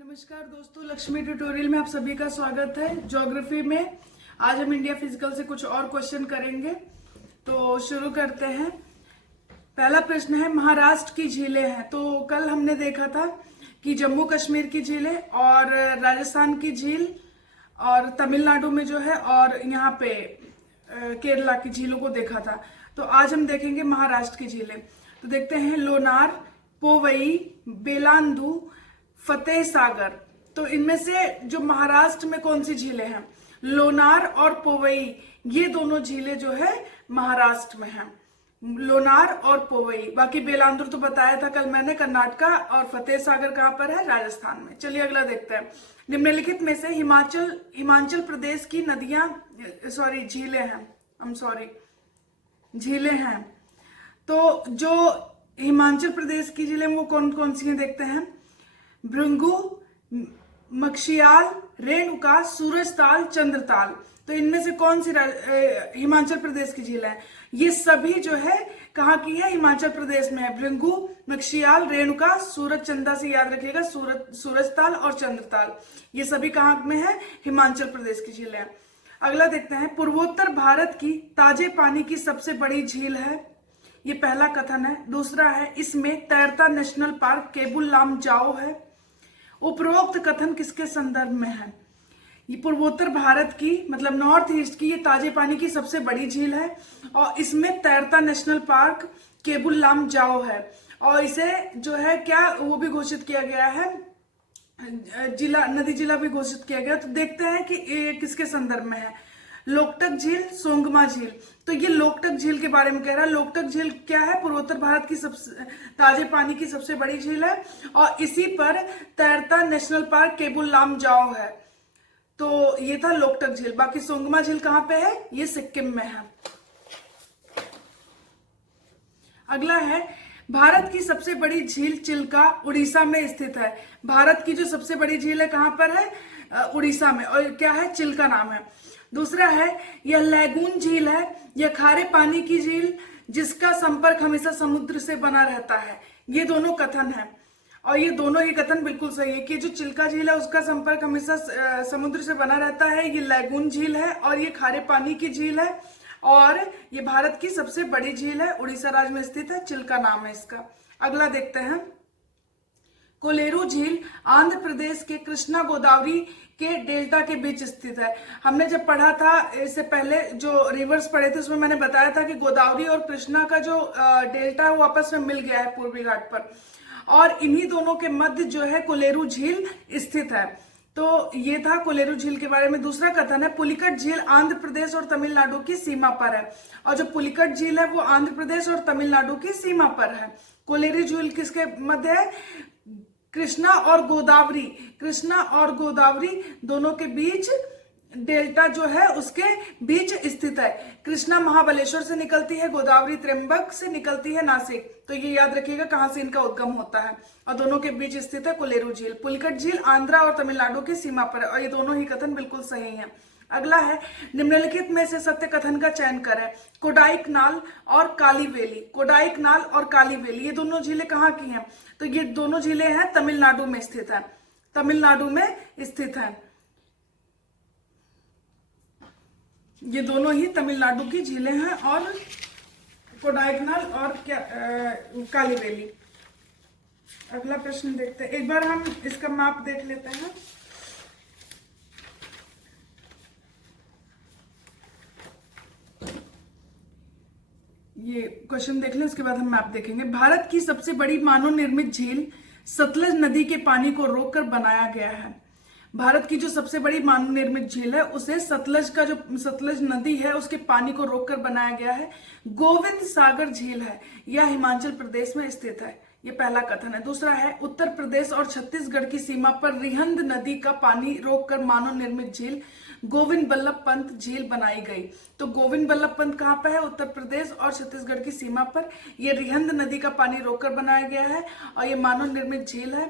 नमस्कार दोस्तों, लक्ष्मी ट्यूटोरियल में आप सभी का स्वागत है। ज्योग्राफी में आज हम इंडिया फिजिकल से कुछ और क्वेश्चन करेंगे, तो शुरू करते हैं। पहला प्रश्न है, महाराष्ट्र की झीलें हैं। तो कल हमने देखा था कि जम्मू कश्मीर की झीलें और राजस्थान की झील और तमिलनाडु में जो है और यहाँ पे केरला की झीलों को देखा था। तो आज हम देखेंगे महाराष्ट्र की झीलें। तो देखते हैं, लोनार, पोवई, बेलांदू, फतेह सागर। तो इनमें से जो महाराष्ट्र में कौन सी झीलें हैं? लोनार और पोवई, ये दोनों झीलें जो है महाराष्ट्र में हैं। लोनार और पोवई। बाकी बेलांदुर तो बताया था कल मैंने, कर्नाटका, और फतेह सागर कहाँ पर है? राजस्थान में। चलिए अगला देखते हैं। निम्नलिखित में से हिमाचल प्रदेश की नदियां झीलें हैं। झीलें हैं। तो जो हिमाचल प्रदेश की झीलें वो कौन कौन सी हैं देखते हैं। भृंगु, मक्षियाल, रेणुका, सूरजताल, चंद्रताल। तो इनमें से कौन सी हिमाचल प्रदेश की झील है? ये सभी जो है कहाँ की है? हिमाचल प्रदेश में है। भृंगु, मक्षियाल, रेणुका, सूरज, चंदा से याद रखिएगा, सूरजताल और चंद्रताल, ये सभी कहाँ में है? हिमाचल प्रदेश की झील है। अगला देखते हैं, पूर्वोत्तर भारत की ताजे पानी की सबसे बड़ी झील है। ये पहला कथन है। दूसरा है, इसमें तैरता नेशनल पार्क केबुल लामजाओ है। उपरोक्त कथन किसके संदर्भ में है? ये पूर्वोत्तर भारत की, मतलब नॉर्थ ईस्ट की, ये ताजे पानी की सबसे बड़ी झील है और इसमें तैरता नेशनल पार्क केबुल लामजाओ है। और इसे जो है क्या वो भी घोषित किया गया है, नदी जिला भी घोषित किया गया। तो देखते हैं कि ये किसके संदर्भ में है। लोकटक झील, सोंगमा झील। तो ये लोकटक झील के बारे में कह रहा है। लोकटक झील क्या है? पूर्वोत्तर भारत की सबसे ताजे पानी की सबसे बड़ी झील है और इसी पर तैरता नेशनल पार्क केबुल लामजाओ है। तो ये था लोकटक झील। बाकी सोंगमा झील कहाँ पे है? ये सिक्किम में है। अगला है, भारत की सबसे बड़ी झील चिल्का उड़ीसा में स्थित है। भारत की जो सबसे बड़ी झील है कहाँ पर है? उड़ीसा में। और क्या है? चिल्का नाम है। दूसरा है, यह लैगून झील है। यह खारे पानी की झील जिसका संपर्क हमेशा समुद्र से बना रहता है। ये दोनों कथन है और ये दोनों ही कथन बिल्कुल सही है कि जो चिल्का झील है उसका संपर्क हमेशा समुद्र से बना रहता है। ये लैगून झील है और ये खारे पानी की झील है और ये भारत की सबसे बड़ी झील है। उड़ीसा राज्य में स्थित है। चिल्का नाम है इसका। अगला देखते हैं, कोलेरू झील आंध्र प्रदेश के कृष्णा गोदावरी के डेल्टा के बीच स्थित है। हमने जब पढ़ा था इससे पहले, जो रिवर्स पढ़े थे, उसमें मैंने बताया था कि गोदावरी और कृष्णा का जो डेल्टा है वो आपस में मिल गया है पूर्वी घाट पर और इन्हीं दोनों के मध्य जो है कोलेरू झील स्थित है। तो ये था कोलेरू झील के बारे में। दूसरा कथन है, पुलिकट झील आंध्र प्रदेश और तमिलनाडु की सीमा पर है। और जो पुलिकट झील है वो आंध्र प्रदेश और तमिलनाडु की सीमा पर है। कोलेरू झील किसके मध्य है? कृष्णा और गोदावरी। कृष्णा और गोदावरी दोनों के बीच डेल्टा जो है उसके बीच स्थित है। कृष्णा महाबलेश्वर से निकलती है, गोदावरी त्र्यंबक से निकलती है, नासिक। तो ये याद रखिएगा कहाँ से इनका उद्गम होता है। और दोनों के बीच स्थित है कोलेरू झील। पुलिकट झील आंध्रा और तमिलनाडु की सीमा पर है और ये दोनों ही कथन बिल्कुल सही हैं। अगला है, निम्नलिखित में से सत्य कथन का चयन करें। कोडाईकनाल और कालीवेली। कोडाईकनाल और कालीवेली ये दोनों झीलें कहाँ की हैं? तो ये दोनों झीलें हैं तमिलनाडु में स्थित है। तमिलनाडु में स्थित है। ये दोनों ही तमिलनाडु की झीलें हैं और कोडाईकनाल और कालीवेली। अगला प्रश्न देखते हैं। एक बार हम इसका मैप देख लेते हैं। ये क्वेश्चन देख लें, उसके बाद हम मैप देखेंगे। भारत की सबसे बड़ी मानव निर्मित झील सतलज नदी के पानी को रोककर बनाया गया है। भारत की जो सबसे बड़ी मानव निर्मित झील है उसे सतलज नदी है उसके पानी को रोककर बनाया गया है। गोविंद सागर झील है, यह हिमाचल प्रदेश में स्थित है। ये पहला कथन है। दूसरा है, उत्तर प्रदेश और छत्तीसगढ़ की सीमा पर रिहंद नदी का पानी रोककर मानव निर्मित झील गोविंद बल्लभ पंत झील बनाई गई। तो गोविंद बल्लभ पंत कहाँ पर है? उत्तर प्रदेश और छत्तीसगढ़ की सीमा पर। यह रिहंद नदी का पानी रोककर बनाया गया है और ये मानव निर्मित झील है।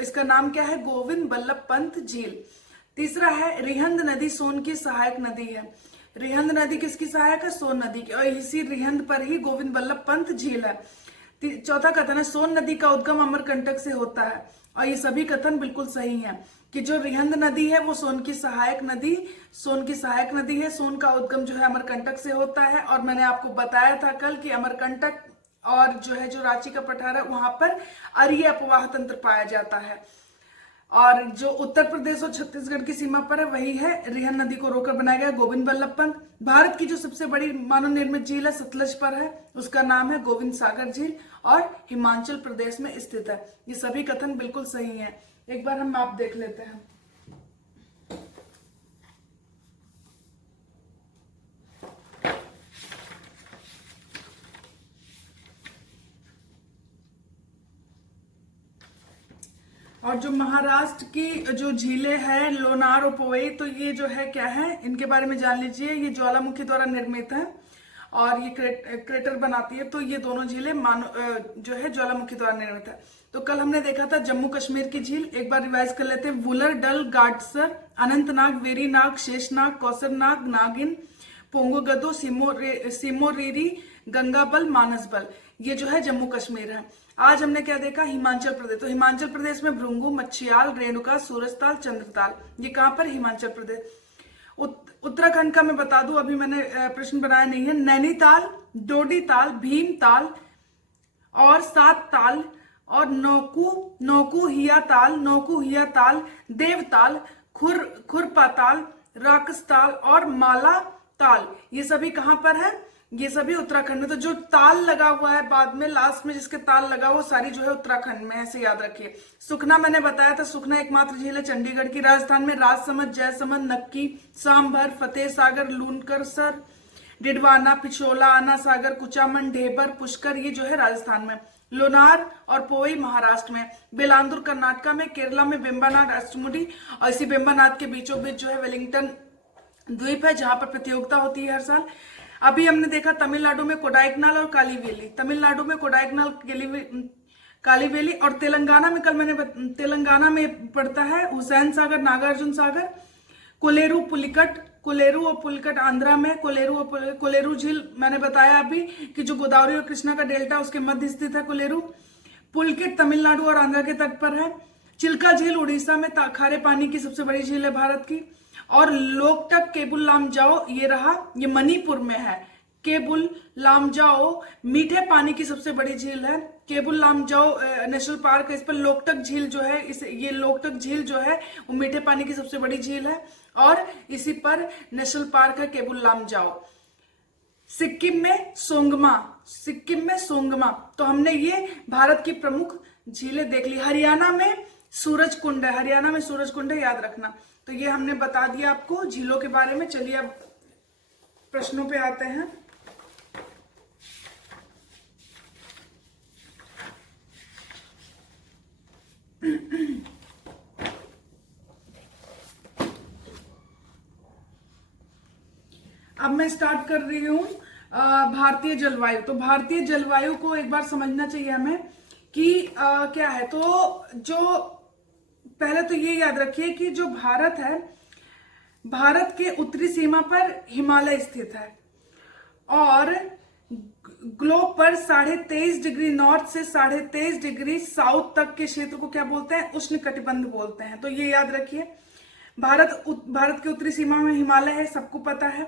इसका नाम क्या है? गोविंद बल्लभ पंत झील। तीसरा है, रिहंद नदी सोन की सहायक नदी है। रिहंद नदी किसकी सहायक है? सोन नदी की। और इसी रिहंद पर ही गोविंद बल्लभ पंत झील है। चौथा कथन है, सोन नदी का उद्गम अमरकंटक से होता है। और ये सभी कथन बिल्कुल सही हैं कि जो रिहंद नदी है वो सोन की सहायक नदी है। सोन का उद्गम जो है अमरकंटक से होता है, और मैंने आपको बताया था कल कि अमरकंटक और जो रांची का पठार है वहां पर अरीय अपवाह तंत्र पाया जाता है। और जो उत्तर प्रदेश और छत्तीसगढ़ की सीमा पर है वही है, रिहंद नदी को रोकर बनाया गया गोविंद बल्लभ पंत। भारत की जो सबसे बड़ी मानव निर्मित झील है सतलज पर है, उसका नाम है गोविंद सागर झील और हिमाचल प्रदेश में स्थित है। ये सभी कथन बिल्कुल सही हैं। एक बार हम मैप देख लेते हैं। और जो महाराष्ट्र की जो झीलें हैं लोनार और पोवई, तो ये जो है क्या है, इनके बारे में जान लीजिए। ये ज्वालामुखी द्वारा निर्मित है और ये क्रेटर बनाती है। तो ये दोनों झीलें जो है ज्वालामुखी द्वारा निर्मित है। तो कल हमने देखा था जम्मू कश्मीर की झील, एक बार रिवाइज कर लेते हैं। वुलर, डल, गाडसर, अनंतनाग, वेरीनाग, शेषनाग, कौसरनाग, नागिन, पोंगोगदो, सिमोरेरी, गंगाबल, मानसबल, ये जो है जम्मू कश्मीर है। आज हमने क्या देखा, हिमाचल प्रदेश। तो हिमाचल प्रदेश में भृंगु, मच्छियाल, रेणुका, सूरजताल, चंद्रताल, ये कहां पर, हिमाचल प्रदेश। उत्तराखंड का मैं बता दूं, अभी मैंने प्रश्न बनाया नहीं है। नैनीताल, डोडीताल, भीमताल और सात ताल और नौकू हियाताल, देवताल, खुरपाताल, राकसताल और माला ताल, ये सभी कहां पर है, ये सभी उत्तराखंड में। तो जो ताल लगा हुआ है बाद में लास्ट में जिसके ताल लगा वो सारी जो है उत्तराखंड में, ऐसे याद रखिए। सुखना मैंने बताया था, सुखना एकमात्र झील है चंडीगढ़ की। राजस्थान में राजसमंद, जयसमंद, नक्की, सांभर, फतेह सागर, लूनकरसर, डिडवाना, पिछोला, आना सागर, कुचामन, ढेबर, पुष्कर, ये जो है राजस्थान में। लोनार और पोवई महाराष्ट्र में। बेलांदुर कर्नाटका में। केरला में बेम्बानाड, अष्टमुडी, और इसी बेम्बानाड के बीचों बीच जो है वेलिंगटन द्वीप है जहां पर प्रतियोगिता होती है हर साल। अभी हमने देखा तमिलनाडु में कोडाइकनाल और कालीवेली, तमिलनाडु में कोडाइकनाल, कालीवेली, और तेलंगाना में कल मैंने तेलंगाना में पड़ता है हुसैन सागर, नागार्जुन सागर, कोलेरू और पुलिकट आंध्रा में। कोलेरू झील मैंने बताया अभी कि जो गोदावरी और कृष्णा का डेल्टा उसके मध्य स्थित है कोलेरू। पुलकिट तमिलनाडु और आंध्रा के तट पर है। चिल्का झील उड़ीसा में खारे पानी की सबसे बड़ी झील है भारत की। और लोकटक केबुल लामजाओ ये रहा, ये मणिपुर में है। केबुल लामजाओ मीठे पानी की सबसे बड़ी झील है। केबुल लामजाओ नेशनल पार्क है, इस पर लोकटक झील जो है, ये लोकटक झील जो है वो मीठे पानी की सबसे बड़ी झील है और इसी पर नेशनल पार्क है केबुल लामजाओ। सिक्किम में सोंगमा, तो हमने ये भारत की प्रमुख झीलें देख ली। हरियाणा में सूरजकुंड है, याद रखना। तो ये हमने बता दिया आपको झीलों के बारे में। चलिए अब प्रश्नों पे आते हैं। अब मैं स्टार्ट कर रही हूं भारतीय जलवायु। तो भारतीय जलवायु को एक बार समझना चाहिए हमें कि क्या है। तो जो पहले तो ये याद रखिए कि जो भारत है, भारत के उत्तरी सीमा पर हिमालय स्थित है और ग्लोब पर 23.5 डिग्री नॉर्थ से 23.5 डिग्री साउथ तक के क्षेत्र को क्या बोलते हैं, उष्ण कटिबंध बोलते हैं। तो ये याद रखिए। भारत के उत्तरी सीमा में हिमालय है, सबको पता है।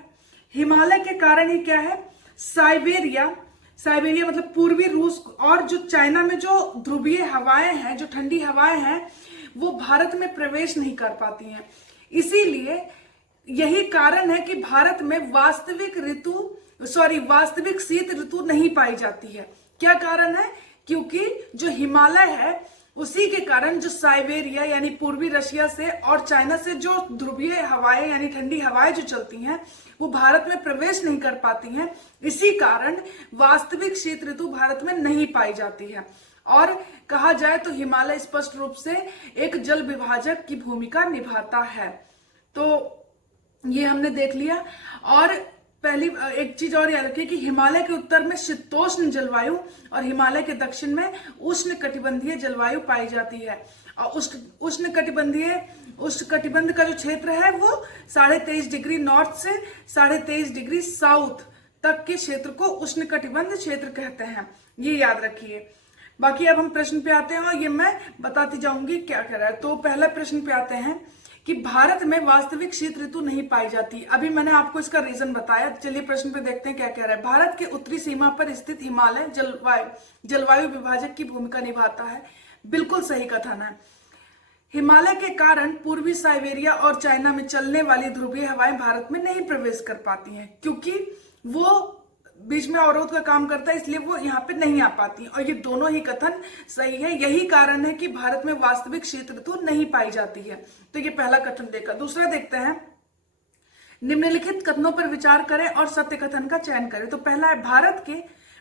हिमालय के कारण ही क्या है, साइबेरिया मतलब पूर्वी रूस और जो चाइना में जो ध्रुवीय हवाएं हैं, जो ठंडी हवाएं हैं, वो भारत में प्रवेश नहीं कर पाती हैं। इसीलिए यही कारण है कि भारत में वास्तविक शीत ऋतु नहीं पाई जाती है। क्या कारण है, क्योंकि जो हिमालय है उसी के कारण जो साइबेरिया यानी पूर्वी रशिया से और चाइना से जो ध्रुवीय हवाएं यानी ठंडी हवाएं जो चलती हैं वो भारत में प्रवेश नहीं कर पाती हैं। इसी कारण वास्तविक शीत ऋतु भारत में नहीं पाई जाती है। और कहा जाए तो हिमालय स्पष्ट रूप से एक जल विभाजक की भूमिका निभाता है। तो ये हमने देख लिया। और पहली एक चीज और याद रखिए कि हिमालय के उत्तर में शीतोष्ण जलवायु और हिमालय के दक्षिण में उष्ण कटिबंधीय जलवायु पाई जाती है। और उष्ण कटिबंध का जो क्षेत्र है वो 23.5 डिग्री नॉर्थ से 23.5 डिग्री साउथ तक के क्षेत्र को उष्ण कटिबंध क्षेत्र कहते हैं। ये याद रखिए। बाकी अब हम प्रश्न पे आते हैं और ये मैं बताती जाऊंगी क्या कह रहा है। तो पहला प्रश्न पे आते हैं कि भारत में वास्तविक शीत ऋतु नहीं पाई जाती। अभी मैंने आपको इसका रीजन बताया। चलिए प्रश्न पे देखते हैं क्या कह रहा है। भारत के उत्तरी सीमा पर स्थित हिमालय जलवायु विभाजक की भूमिका निभाता है। बिल्कुल सही कथन है। हिमालय के कारण पूर्वी साइबेरिया और चाइना में चलने वाली ध्रुवीय हवाएं भारत में नहीं प्रवेश कर पाती हैं, क्योंकि वो बीच में अवरोध का काम करता है, इसलिए वो यहाँ पे नहीं आ पाती। और ये दोनों ही कथन सही है। यही कारण है कि भारत में वास्तविक शीत ऋतु नहीं पाई जाती है। तो ये पहला कथन देखा। दूसरा देखते हैं, निम्नलिखित कथनों पर विचार करें और सत्य कथन का चयन करें। तो पहला है,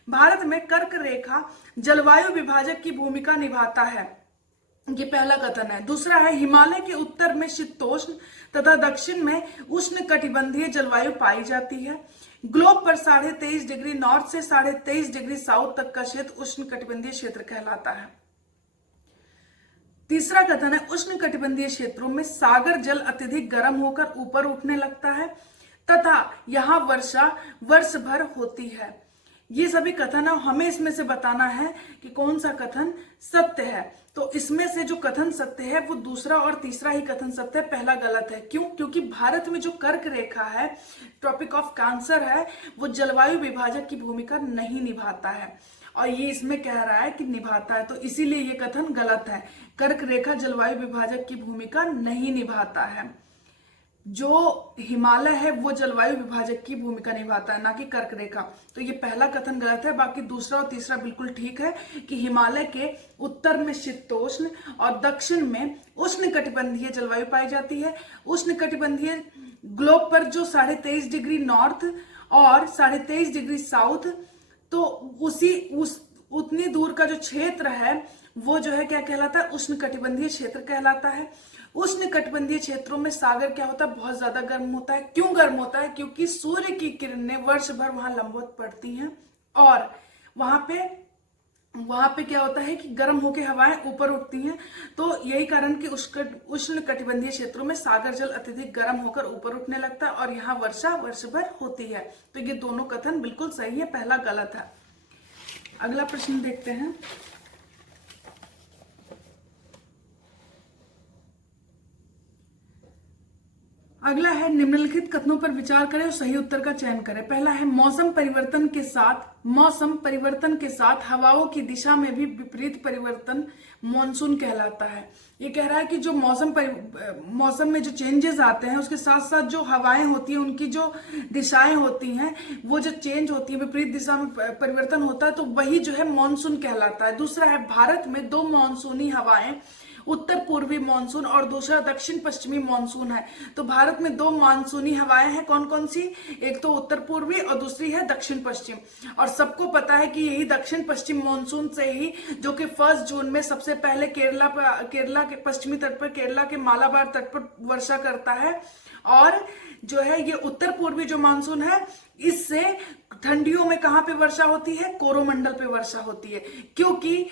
भारत में कर्क रेखा जलवायु विभाजक की भूमिका निभाता है। ये पहला कथन है। दूसरा है, हिमालय के उत्तर में शीतोष्ण तथा दक्षिण में उष्ण कटिबंधीय जलवायु पाई जाती है। ग्लोब पर 23.5 डिग्री नॉर्थ से 23.5 डिग्री साउथ तक का क्षेत्र उष्ण कटिबंधीय क्षेत्र कहलाता है। तीसरा कथन है, उष्ण कटिबंधीय क्षेत्रों में सागर जल अत्यधिक गर्म होकर ऊपर उठने लगता है तथा यहाँ वर्षा वर्ष भर होती है। ये सभी कथन है। हमें इसमें से बताना है कि कौन सा कथन सत्य है। तो इसमें से जो कथन सत्य है वो दूसरा और तीसरा ही कथन सत्य है, पहला गलत है। क्यों? क्योंकि भारत में जो कर्क रेखा है, ट्रॉपिक ऑफ कैंसर है, वो जलवायु विभाजक की भूमिका नहीं निभाता है। और ये इसमें कह रहा है कि निभाता है, तो इसीलिए ये कथन गलत है। कर्क रेखा जलवायु विभाजक की भूमिका नहीं निभाता है। जो हिमालय है वो जलवायु विभाजक की भूमिका निभाता है, ना कि कर्क रेखा। तो ये पहला कथन गलत है। बाकी दूसरा और तीसरा बिल्कुल ठीक है कि हिमालय के उत्तर में शीतोष्ण और दक्षिण में उष्ण कटिबंधीय जलवायु पाई जाती है। उष्ण कटिबंधीय ग्लोब पर जो 23.5 डिग्री नॉर्थ और 23.5 डिग्री साउथ, तो उतनी दूर का जो क्षेत्र है वो जो है क्या कहलाता है, उष्ण कटिबंधीय क्षेत्र कहलाता है। उष्ण कटिबंधीय क्षेत्रों में सागर क्या होता है, बहुत ज्यादा गर्म होता है। क्यों गर्म होता है? क्योंकि सूर्य की किरणें वर्ष भर वहां लंबवत पड़ती हैं और वहां पे क्या होता है कि गर्म होकर हवाएं ऊपर उठती हैं। तो यही कारण कि उष्ण कटिबंधीय क्षेत्रों में सागर जल अत्यधिक गर्म होकर ऊपर उठने लगता है और यहाँ वर्षा वर्ष भर होती है। तो ये दोनों कथन बिल्कुल सही है, पहला गलत है। अगला प्रश्न देखते हैं। अगला है, निम्नलिखित कथनों पर विचार करें और सही उत्तर का चयन करें। पहला है, मौसम परिवर्तन के साथ हवाओं की दिशा में भी विपरीत परिवर्तन मॉनसून कहलाता है। ये कह रहा है कि जो मौसम में जो चेंजेस आते हैं उसके साथ साथ जो हवाएं होती हैं, उनकी जो दिशाएं होती हैं, वो जो चेंज होती है, विपरीत दिशा में परिवर्तन होता है, तो वही जो है मॉनसून कहलाता है। दूसरा है, भारत में 2 मॉनसूनी हवाएं, उत्तर पूर्वी मानसून और दूसरा दक्षिण पश्चिमी मानसून है। तो भारत में 2 मानसूनी हवाएं हैं। कौन कौन सी? एक तो उत्तर पूर्वी और दूसरी है दक्षिण पश्चिम। और सबको पता है कि यही दक्षिण पश्चिम मानसून से ही, जो कि 1 जून में सबसे पहले केरला के पश्चिमी तट पर, केरला के मालाबार तट पर वर्षा करता है। और जो है ये उत्तर पूर्वी जो मानसून है, इससे ठंडियों में कहां पे वर्षा होती है? कोरोमंडल पे वर्षा होती है। क्योंकि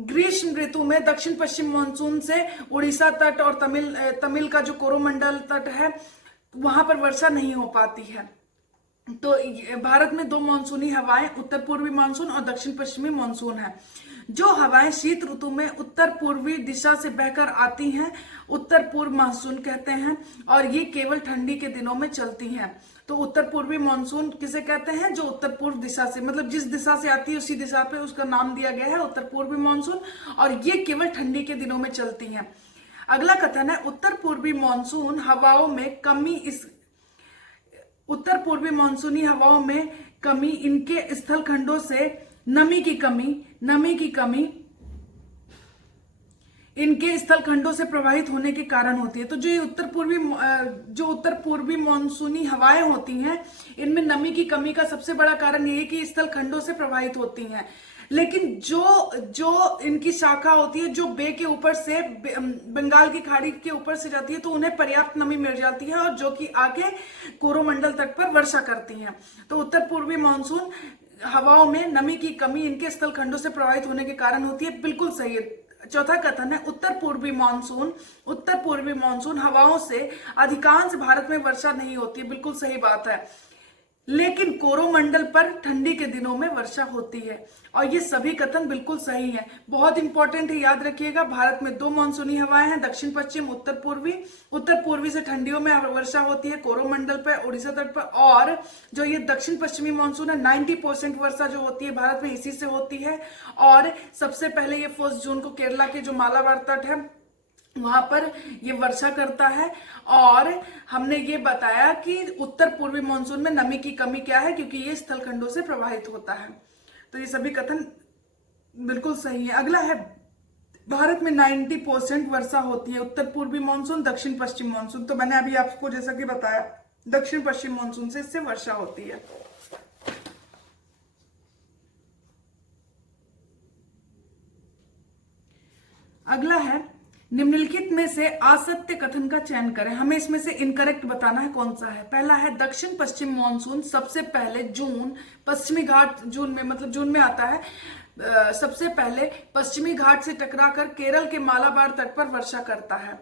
ग्रीष्म ऋतु में दक्षिण पश्चिम मानसून से उड़ीसा तट और तमिल का जो कोरोमंडल तट है, वहां पर वर्षा नहीं हो पाती है। तो भारत में 2 मानसूनी हवाएं, उत्तर पूर्वी मानसून और दक्षिण पश्चिमी मानसून है। जो हवाएं शीत ऋतु में उत्तर पूर्वी दिशा से बहकर आती हैं, उत्तर पूर्व मानसून कहते हैं और ये केवल ठंडी के दिनों में चलती हैं। तो उत्तर पूर्वी मानसून किसे कहते हैं? जो उत्तर पूर्व दिशा से, मतलब जिस दिशा से आती है उसी दिशा पे उसका नाम दिया गया है उत्तर पूर्वी मानसून, और ये केवल ठंडी के दिनों में चलती हैं। अगला कथन है, उत्तर पूर्वी मानसून हवाओं में कमी, उत्तर पूर्वी मानसूनी हवाओं में कमी इनके स्थल खंडों से नमी की कमी इनके स्थल खंडों से प्रवाहित होने के कारण होती है। तो जो उत्तर पूर्वी मानसूनी हवाएं होती हैं, इनमें नमी की कमी का सबसे बड़ा कारण ये है कि स्थल खंडों से प्रवाहित होती हैं। लेकिन जो इनकी शाखा होती है, जो बे के ऊपर से, बंगाल की खाड़ी के ऊपर से जाती है, तो उन्हें पर्याप्त नमी मिल जाती है और जो कि आगे कोरोमंडल तट पर वर्षा करती हैं। तो उत्तर पूर्वी मानसून हवाओं में नमी की कमी इनके स्थल खंडों से प्रभावित होने के कारण होती है। बिल्कुल सही है। चौथा कथन है, उत्तर पूर्वी मानसून हवाओं से अधिकांश भारत में वर्षा नहीं होती है। बिल्कुल सही बात है। लेकिन कोरोमंडल पर ठंडी के दिनों में वर्षा होती है। और ये सभी कथन बिल्कुल सही हैं। बहुत इंपॉर्टेंट है, याद रखिएगा। भारत में 2 मानसूनी हवाएं हैं, दक्षिण पश्चिम, उत्तर पूर्वी। उत्तर पूर्वी से ठंडियों में वर्षा होती है कोरोमंडल पर, उड़ीसा तट पर। और जो ये दक्षिण पश्चिमी मानसून है, 90% वर्षा जो होती है भारत में इसी से होती है। और सबसे पहले ये 1 जून को केरला के जो मालाबार तट है वहां पर ये वर्षा करता है। और हमने ये बताया कि उत्तर पूर्वी मानसून में नमी की कमी क्या है, क्योंकि ये स्थलखंडों से प्रभावित होता है। तो ये सभी कथन बिल्कुल सही है। अगला है, भारत में 90% वर्षा होती है, उत्तर पूर्वी मानसून, दक्षिण पश्चिम मानसून। तो मैंने अभी आपको जैसा कि बताया, दक्षिण पश्चिम मानसून से इससे वर्षा होती है। अगला है, निम्नलिखित में से असत्य कथन का चयन करें। हमें इसमें से इनकरेक्ट बताना है कौन सा है। पहला है, दक्षिण पश्चिम मानसून सबसे पहले जून पश्चिमी घाट, जून में मतलब जून में आता है, सबसे पहले पश्चिमी घाट से टकराकर केरल के मालाबार तट पर वर्षा करता है।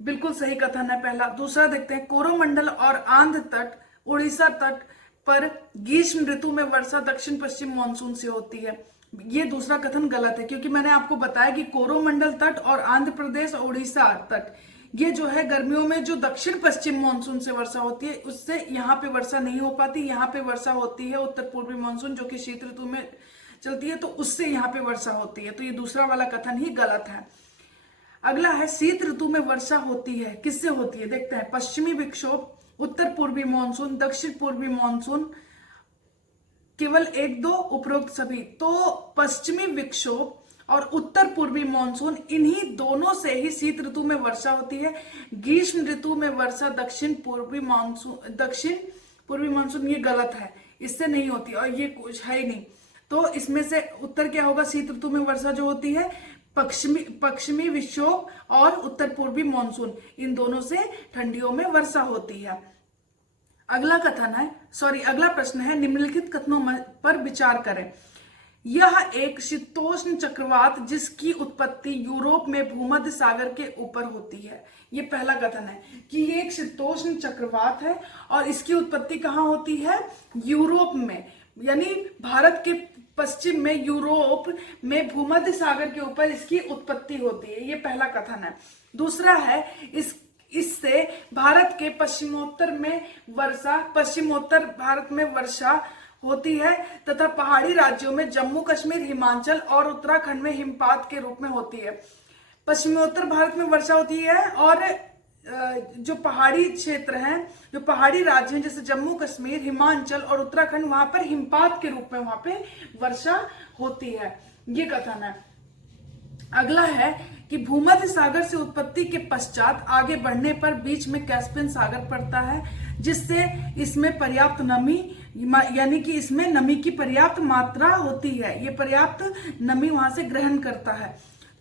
बिल्कुल सही कथन है पहला। दूसरा देखते हैं, कोरोमंडल और आंध्र तट, उड़ीसा तट पर ग्रीष्म ऋतु में वर्षा दक्षिण पश्चिम मानसून से होती है। ये दूसरा कथन गलत है, क्योंकि मैंने आपको बताया कि कोरोमंडल तट और आंध्र प्रदेश और उड़ीसा तट, ये जो है गर्मियों में जो दक्षिण पश्चिम मानसून से वर्षा होती है, उससे यहाँ पे वर्षा नहीं हो पाती। यहाँ पे वर्षा होती है उत्तर पूर्वी मानसून जो कि शीत ऋतु में चलती है, तो उससे यहाँ पे वर्षा होती है। तो ये दूसरा वाला कथन ही गलत है। अगला है, शीत ऋतु में वर्षा होती है, किससे होती है देखते हैं। पश्चिमी विक्षोभ, उत्तर पूर्वी मानसून, दक्षिण पूर्वी मानसून, केवल 1-2, उपरोक्त सभी। तो पश्चिमी विक्षोभ और उत्तर पूर्वी मानसून, इन्हीं दोनों से ही शीत ऋतु में वर्षा होती है। ग्रीष्म ऋतु में वर्षा दक्षिण पूर्वी मानसून ये गलत है, इससे नहीं होती और ये कुछ है ही नहीं। तो इसमें से उत्तर क्या होगा, शीत ऋतु में वर्षा जो होती है पश्चिमी विक्षोभ और उत्तर पूर्वी मानसून, इन दोनों से ठंडियों में वर्षा होती है। अगला प्रश्न है, निम्नलिखित कथनों पर विचार करें। यह एक शीतोष्ण चक्रवात जिसकी उत्पत्ति यूरोप में भूमध्य सागर के ऊपर होती है। ये पहला कथन है कि ये एक शीतोष्ण चक्रवात है और इसकी उत्पत्ति कहाँ होती है, यूरोप में, यानी भारत के पश्चिम में यूरोप में भूमध्य सागर के ऊपर इसकी उत्पत्ति होती है। ये पहला कथन है। दूसरा है, इससे भारत के पश्चिमोत्तर भारत में वर्षा होती है तथा पहाड़ी राज्यों में जम्मू कश्मीर, हिमाचल और उत्तराखंड में हिमपात के रूप में होती है। पश्चिमोत्तर भारत में वर्षा होती है और जो पहाड़ी क्षेत्र हैं, जो पहाड़ी राज्य हैं जैसे जम्मू कश्मीर, हिमाचल और उत्तराखंड, वहां पर हिमपात के रूप में वहां पे वर्षा होती है। ये कथन है। अगला है कि भूमध्य सागर से उत्पत्ति के पश्चात आगे बढ़ने पर बीच में कैस्पियन सागर पड़ता है, जिससे इसमें पर्याप्त नमी, यानी कि इसमें नमी की पर्याप्त मात्रा होती है। ये पर्याप्त नमी वहां से ग्रहण करता है।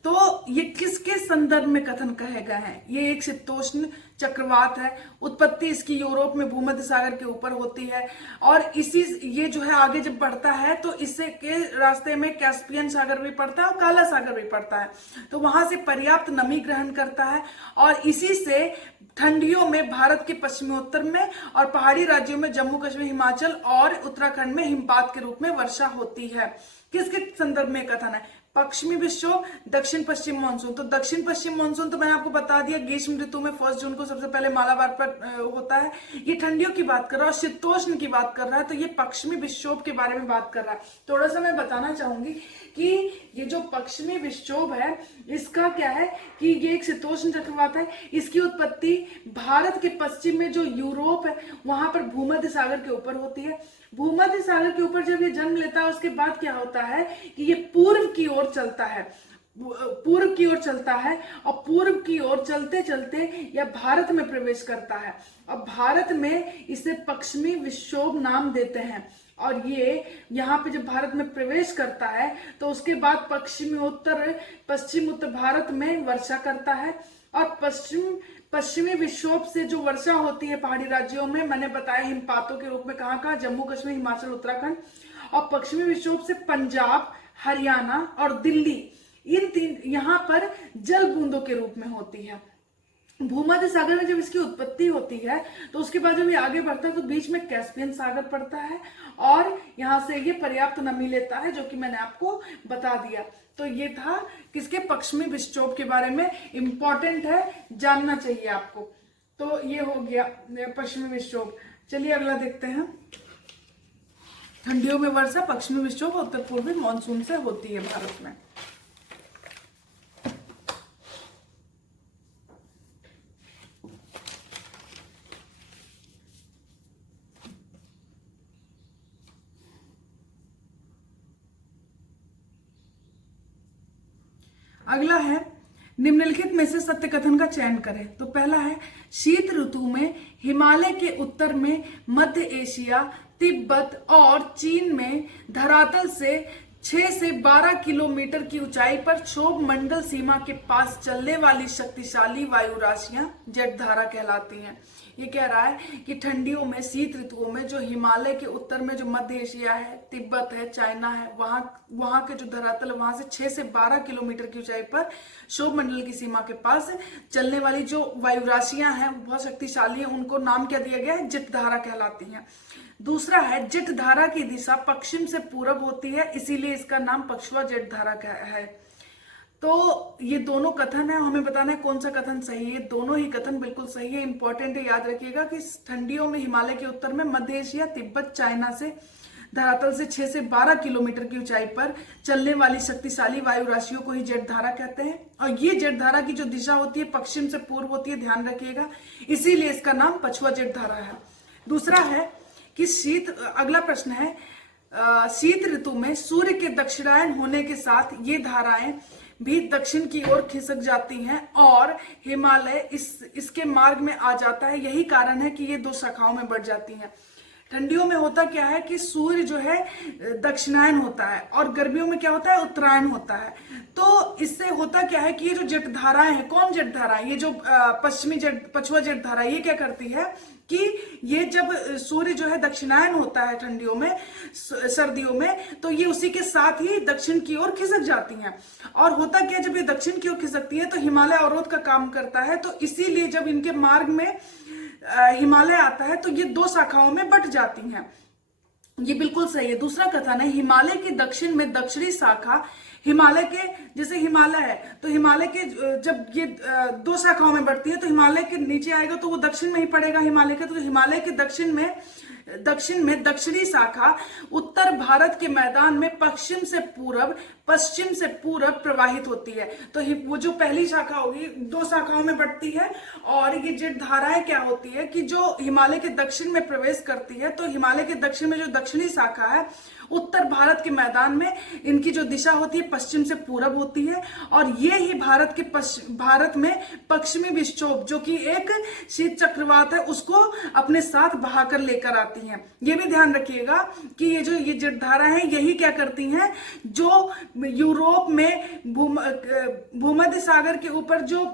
तो ये किसके संदर्भ में कथन कहे गए हैं? ये एक शीतोष्ण चक्रवात है, उत्पत्ति इसकी यूरोप में भूमध्य सागर के ऊपर होती है और ये जो है आगे जब बढ़ता है तो इससे के रास्ते में कैस्पियन सागर भी पड़ता है और काला सागर भी पड़ता है, तो वहां से पर्याप्त नमी ग्रहण करता है और इसी से ठंडियों में भारत के पश्चिमोत्तर में और पहाड़ी राज्यों में जम्मू कश्मीर, हिमाचल और उत्तराखंड में हिमपात के रूप में वर्षा होती है। किसके संदर्भ में कथन है? पश्चिमी विक्षोभ, दक्षिण पश्चिम मानसून। तो दक्षिण पश्चिम मानसून तो मैंने आपको बता दिया, ग्रीष्म ऋतु में 1 जून को सबसे पहले मालाबार पर होता है। ये ठंडियों की बात कर रहा है और शीतोष्ण की बात कर रहा है, तो ये पश्चिमी विक्षोभ के बारे में बात कर रहा है। थोड़ा सा मैं बताना चाहूंगी कि ये जो पश्चिमी विक्षोभ है इसका क्या है कि ये एक शीतोष्ण चक्रवात है। इसकी उत्पत्ति भारत के पश्चिम में जो यूरोप है वहां पर भूमध्य सागर के ऊपर होती है। भूमध्य सागर के ऊपर जब ये जन्म लेता है उसके बाद क्या होता है कि ये पूर्व की ओर चलता है, और पूर्व की ओर चलते चलते यह भारत में प्रवेश करता है और भारत में इसे पश्चिमी विक्षोभ नाम देते हैं। और ये यहाँ पे जब भारत में प्रवेश करता है तो उसके बाद पश्चिम उत्तर भारत में वर्षा करता है और पश्चिमी विक्षोभ से जो वर्षा होती है पहाड़ी राज्यों में, मैंने बताया हिमपातों के रूप में कहाँ जम्मू कश्मीर, हिमाचल, उत्तराखंड, और पश्चिमी विक्षोभ से पंजाब, हरियाणा और दिल्ली, इन 3 यहाँ पर जल बूंदों के रूप में होती है। भूमध्य सागर में जब इसकी उत्पत्ति होती है तो उसके बाद जब ये आगे बढ़ता है तो बीच में कैस्पियन सागर पड़ता है और यहाँ से ये पर्याप्त नमी लेता है, जो कि मैंने आपको बता दिया। तो ये था किसके, पश्चिमी विक्षोभ के बारे में, इंपॉर्टेंट है, जानना चाहिए आपको। तो ये हो गया पश्चिमी विक्षोभ। चलिए अगला देखते हैं। ठंडियों में वर्षा पश्चिमी विक्षोभ उत्तर पूर्वी मानसून से होती है भारत में। अगला है, निम्नलिखित में से सत्य कथन का चयन करें। तो पहला है, शीत ऋतु में हिमालय के उत्तर में, मध्य एशिया, तिब्बत और चीन में धरातल से 6 से 12 किलोमीटर की ऊंचाई पर क्षोभ मंडल सीमा के पास चलने वाली शक्तिशाली वायु राशियां जठधारा कहलाती हैं। ये कह रहा है कि ठंडियों में, शीत ऋतुओं में जो हिमालय के उत्तर में जो मध्य एशिया है, तिब्बत है, चाइना है, वहां के जो धरातल है, वहां से 6 से 12 किलोमीटर की ऊंचाई पर क्षोभ मंडल की सीमा के पास चलने वाली जो वायु राशियां हैं वो बहुत शक्तिशाली है। उनको नाम क्या दिया गया है, जठधारा कहलाती हैं। दूसरा है, जठधारा की दिशा पश्चिम से पूरब होती है, इसीलिए इसका नाम पछुआ जठधारा है। तो ये दोनों कथन है, हमें बताना है कौन सा कथन सही है। दोनों ही कथन बिल्कुल सही है, इंपॉर्टेंट है, याद रखिएगा कि ठंडियों में हिमालय के उत्तर में, मध्य एशिया, तिब्बत, चाइना से धरातल से 6 से 12 किलोमीटर की ऊंचाई पर चलने वाली शक्तिशाली वायु राशियों को ही जठधारा कहते हैं। और ये जठधारा की जो दिशा होती है पश्चिम से पूर्व होती है, ध्यान रखिएगा, इसीलिए इसका नाम पछुआ जठधारा है। दूसरा है कि अगला प्रश्न है, शीत ऋतु में सूर्य के दक्षिणायन होने के साथ ये धाराएं भी दक्षिण की ओर खिसक जाती हैं और हिमालय इसके मार्ग में आ जाता है। यही कारण है कि ये 2 शाखाओं में बढ़ जाती हैं। ठंडियों में होता क्या है कि सूर्य जो है दक्षिणायन होता है और गर्मियों में क्या होता है, उत्तरायण होता है। तो इससे होता क्या है कि ये जो जठधाराएं हैं, कौन जठधाराएं, ये जो पछुआ जठधारा, ये क्या करती है कि ये जब सूर्य जो है दक्षिणायन होता है ठंडियों में, सर्दियों में, तो ये उसी के साथ ही दक्षिण की ओर खिसक जाती हैं। और होता क्या, जब ये दक्षिण की ओर खिसकती है तो हिमालय अवरोध का काम करता है। तो इसीलिए जब इनके मार्ग में हिमालय आता है तो ये 2 शाखाओं में बट जाती हैं। ये बिल्कुल सही है। दूसरा कथन है, हिमालय के दक्षिण में दक्षिणी शाखा, हिमालय के, जैसे हिमालय है तो हिमालय के जब ये 2 शाखाओं में बढ़ती है तो हिमालय के नीचे आएगा तो वो दक्षिण में ही पड़ेगा हिमालय के। तो हिमालय के दक्षिण में दक्षिणी शाखा उत्तर भारत के मैदान में पश्चिम से पूरब प्रवाहित होती है। तो वो जो पहली शाखा होगी 2 शाखाओं में बढ़ती है। और ये जठधाराएं क्या होती है कि जो हिमालय के दक्षिण में प्रवेश करती है, तो हिमालय के दक्षिण में जो दक्षिणी शाखा है उत्तर भारत के मैदान में, इनकी जो दिशा होती है पश्चिम से पूरब होती है। और ये ही भारत में पश्चिमी विक्षोभ, जो कि एक शीत चक्रवात है, उसको अपने साथ बहाकर लेकर आती हैं। ये भी ध्यान रखिएगा कि ये जठधारा है, यही क्या करती हैं, जो यूरोप में भूमध्य सागर के ऊपर जो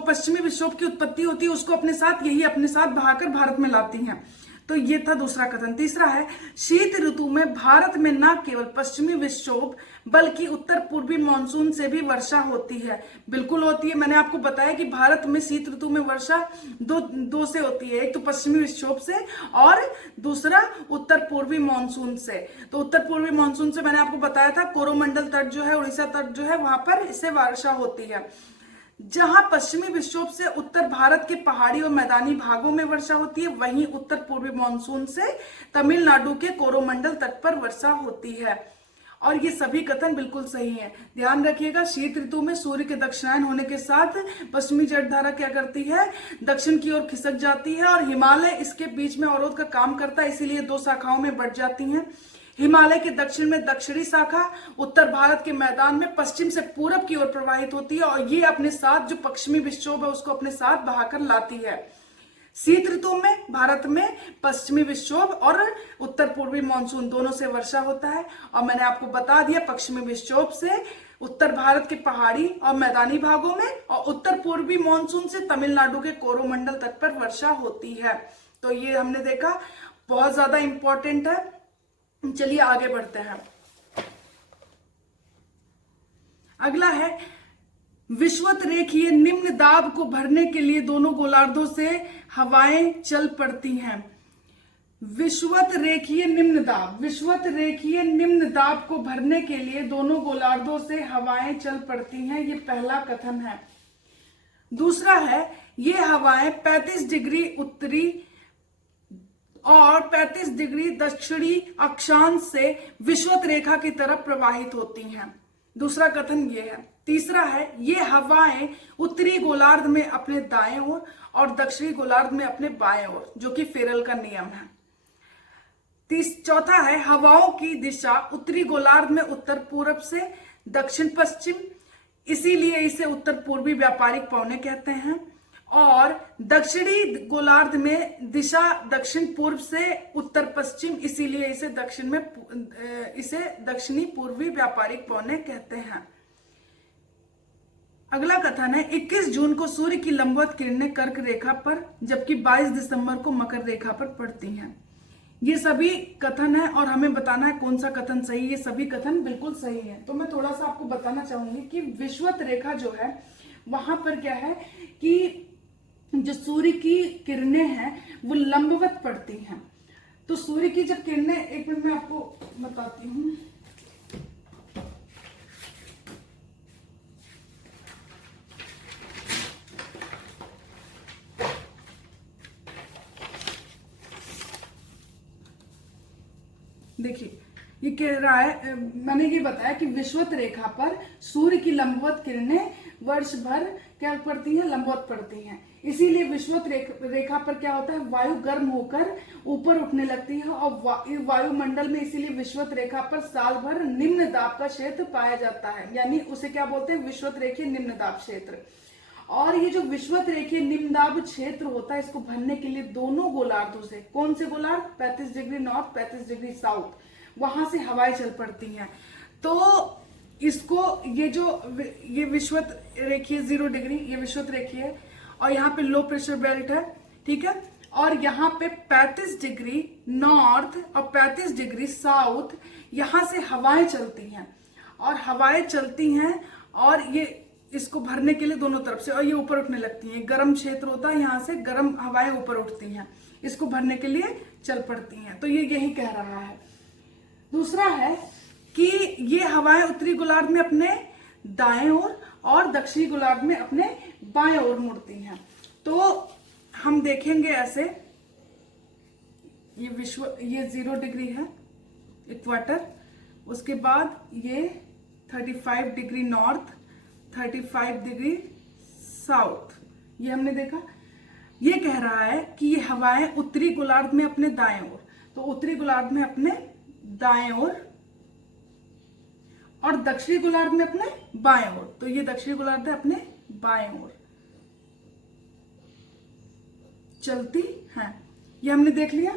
पश्चिमी विक्षोभ की उत्पत्ति होती है, उसको यही अपने साथ बहाकर भारत में लाती हैं। तो ये था दूसरा कथन। तीसरा है, शीत ऋतु में भारत में न केवल पश्चिमी विक्षोभ बल्कि उत्तर पूर्वी मानसून से भी वर्षा होती है। बिल्कुल होती है। मैंने आपको बताया कि भारत में शीत ऋतु में वर्षा दो से होती है, एक तो पश्चिमी विक्षोभ से और दूसरा उत्तर पूर्वी मानसून से। तो उत्तर पूर्वी मानसून से मैंने आपको बताया था, कोरोमंडल तट जो है, उड़ीसा तट जो है, वहां पर इससे वर्षा होती है। जहां पश्चिमी विक्षोभ से उत्तर भारत के पहाड़ी और मैदानी भागों में वर्षा होती है, वहीं उत्तर पूर्वी मानसून से तमिलनाडु के कोरोमंडल तट पर वर्षा होती है। और ये सभी कथन बिल्कुल सही हैं। ध्यान रखिएगा, शीत ऋतु में सूर्य के दक्षिणायन होने के साथ पश्चिमी जठधारा क्या करती है, दक्षिण की ओर खिसक जाती है और हिमालय इसके बीच में अवरोध का काम करता है, इसीलिए 2 शाखाओं में बढ़ जाती हैं। हिमालय के दक्षिण में दक्षिणी शाखा उत्तर भारत के मैदान में पश्चिम से पूरब की ओर प्रवाहित होती है और ये अपने साथ जो पश्चिमी विक्षोभ है उसको अपने साथ बहाकर लाती है। शीत ऋतु में भारत में पश्चिमी विक्षोभ और उत्तर पूर्वी मानसून दोनों से वर्षा होता है। और मैंने आपको बता दिया, पश्चिमी विक्षोभ से उत्तर भारत के पहाड़ी और मैदानी भागों में और उत्तर पूर्वी मानसून से तमिलनाडु के कोरोमंडल तट पर वर्षा होती है। तो ये हमने देखा, बहुत ज्यादा इंपॉर्टेंट है। चलिए आगे बढ़ते हैं। अगला है, विषुवत रेखीय निम्न दाब को भरने के लिए दोनों गोलार्धों से हवाएं चल पड़ती हैं। विषुवत रेखीय निम्न दाब को भरने के लिए दोनों गोलार्धों से हवाएं चल पड़ती हैं। ये पहला कथन है। दूसरा है, ये हवाएं 35 डिग्री उत्तरी और 35 डिग्री दक्षिणी अक्षांश से विषुवत रेखा की तरफ प्रवाहित होती हैं। दूसरा कथन ये है। तीसरा है, ये हवाएं उत्तरी गोलार्ध में अपने दाएं ओर और दक्षिणी गोलार्ध में अपने बाएं ओर, जो कि फेरल का नियम है। चौथा है, हवाओं की दिशा उत्तरी गोलार्ध में उत्तर पूर्व से दक्षिण पश्चिम, इसीलिए इसे उत्तर पूर्वी व्यापारिक पौने कहते हैं। और दक्षिणी गोलार्ध में दिशा दक्षिण पूर्व से उत्तर पश्चिम, इसीलिए इसे दक्षिणी पूर्वी व्यापारिक पौने कहते हैं। अगला कथन है, 21 जून को सूर्य की लंबवत किरणें कर्क रेखा पर जबकि 22 दिसंबर को मकर रेखा पर पड़ती हैं। ये सभी कथन है और हमें बताना है कौन सा कथन सही है। ये सभी कथन बिल्कुल सही है। तो मैं थोड़ा सा आपको बताना चाहूंगी कि विषुवत रेखा जो है वहां पर क्या है कि जो सूर्य की किरणें हैं वो लंबवत पड़ती हैं। तो सूर्य की जब किरणें, एक मिनट में आपको बताती हूँ। देखिए, ये कह रहा है, मैंने ये बताया कि विषुवत रेखा पर सूर्य की लंबवत किरणें वर्ष भर क्या पड़ती हैं, लंबवत पड़ती हैं। इसीलिए विषुवत रेखा पर क्या होता है, वायु गर्म होकर ऊपर उठने लगती है और वायुमंडल में इसीलिए विषुवत रेखा पर साल भर निम्न दाब का क्षेत्र पाया जाता है। यानी उसे क्या बोलते हैं, विषुवत रेखीय निम्न दाब क्षेत्र। और ये जो विषुवत रेखीय निम्न दाब क्षेत्र होता है, इसको भरने के लिए दोनों गोलार्धों से, कौन से गोलार्ध, 35 डिग्री नॉर्थ 35 डिग्री साउथ, वहां से हवाएं चल पड़ती हैं। तो इसको ये विषुवत रेखीय 0 डिग्री, ये विषुवत रेखीय है और यहाँ पे लो प्रेशर बेल्ट है, ठीक है। और यहाँ पे 35 डिग्री नॉर्थ और 35 डिग्री साउथ, यहाँ से हवाएं चलती हैं और हवाएं चलती हैं और ये इसको भरने के लिए दोनों तरफ से, और ये ऊपर उठने लगती हैं। गर्म क्षेत्र होता है, यहाँ से गर्म हवाएं ऊपर उठती हैं, इसको भरने के लिए चल पड़ती हैं। तो ये यही कह रहा है। दूसरा है कि ये हवाएं उत्तरी गोलार्ध में अपने दाएं ओर और दक्षिणी गोलार्ध में अपने बाएं ओर मुड़ती हैं। तो हम देखेंगे ऐसे, ये 0 डिग्री है इक्वेटर, उसके बाद ये 35 डिग्री नॉर्थ 35 डिग्री साउथ, ये हमने देखा। ये कह रहा है कि ये हवाएं उत्तरी गोलार्ध में अपने दाएं ओर, तो उत्तरी गोलार्ध में अपने दाएं ओर और दक्षिणी गोलार्ध में अपने बाएं ओर, तो ये दक्षिणी गोलार्ध है अपने बाएं ओर चलती हैं। ये हमने देख लिया।